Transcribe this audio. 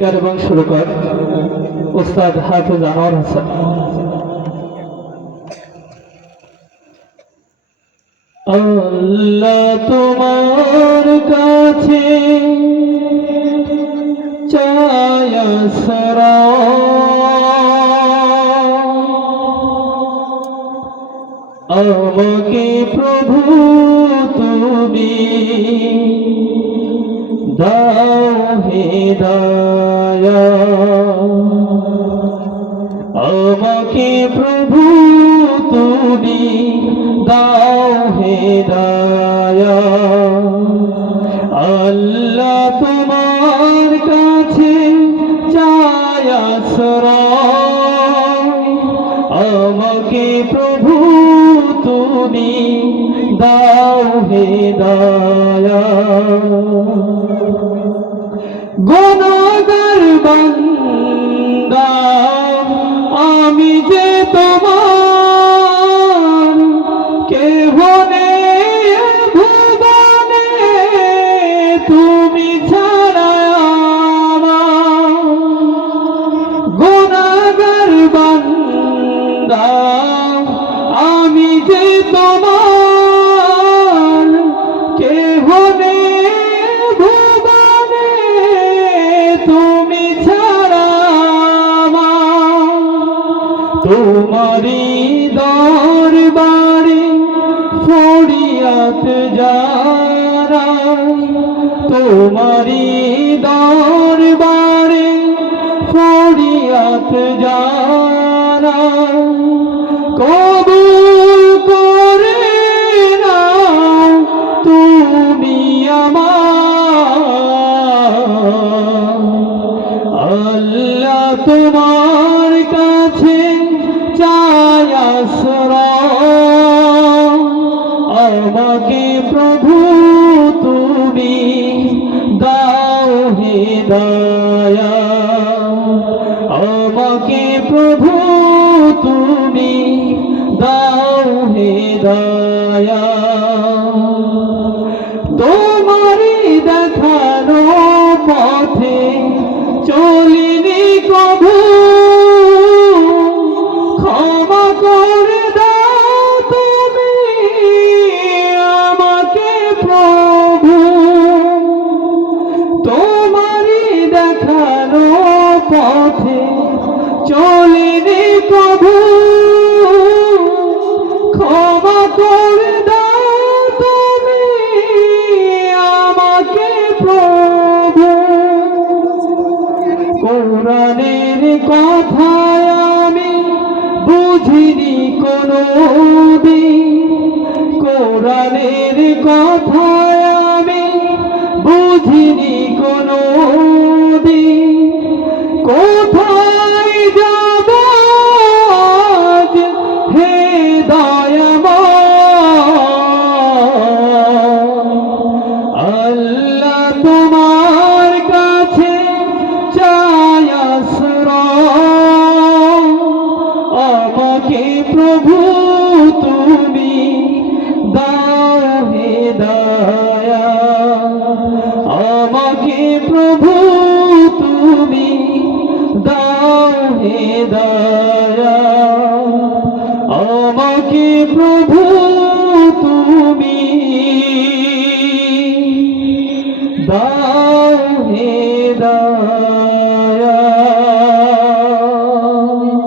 এবং সুরকার উস্তাদ হাফেজ আনোয়ার হাসান। আল্লাহ তোমার কাছে চাই আশ্রয়, আমাকে প্রভু তুমি দাও হিদায়াত, আমাকে প্রভু তুমি দাও হিদায়াত। আল্লাহ তোমার কাছে চাই আশ্রয়, আমাকে প্রভু তুমি দাও হিদায়াত। গুনাহগার বান্দা আমি যে তোমার, কেহ নেই ভুবনে তুমি ছাড়া আমার। গুনাহগার বান্দা আমি যে তোমার, কেহ নেই ভুবনে তুমি ছাড়া আমার। তোমারি দরবারে ফরিয়াদ জানাই, তোমারি দরবারে ফরিয়াদ জানাই। কবুল করে নাও তুমি আমার। আল্লাহ তোমার কাছে চাই আশ্রয়, আমাকে প্রভু তুমি দাও হিদায়াত, আমাকে প্রভু তুমি দাও হিদায়াত। তোমারি দেখানো পথে চলিনি কভু, ক্ষমা করে দাও তুমি আমাকে প্রভু। তোমারি দেখানো পথে চলিনি কভু, ক্ষমা করে দাও তুমি আমাকে প্রভু। কোরআনের কথায় আমি বুঝিনি কোনদিন, কোরআনের কথায় আমি বুঝিনি কোনদিন। কোথায় যাব আজ হে দয়াময়, আল্লাহ তোমার কাছে চাই আশ্রয়, আমাকে প্রভু তুমি দাও হিদায়াত, আমাকে প্রভু তুমি দাও হিদায়াত।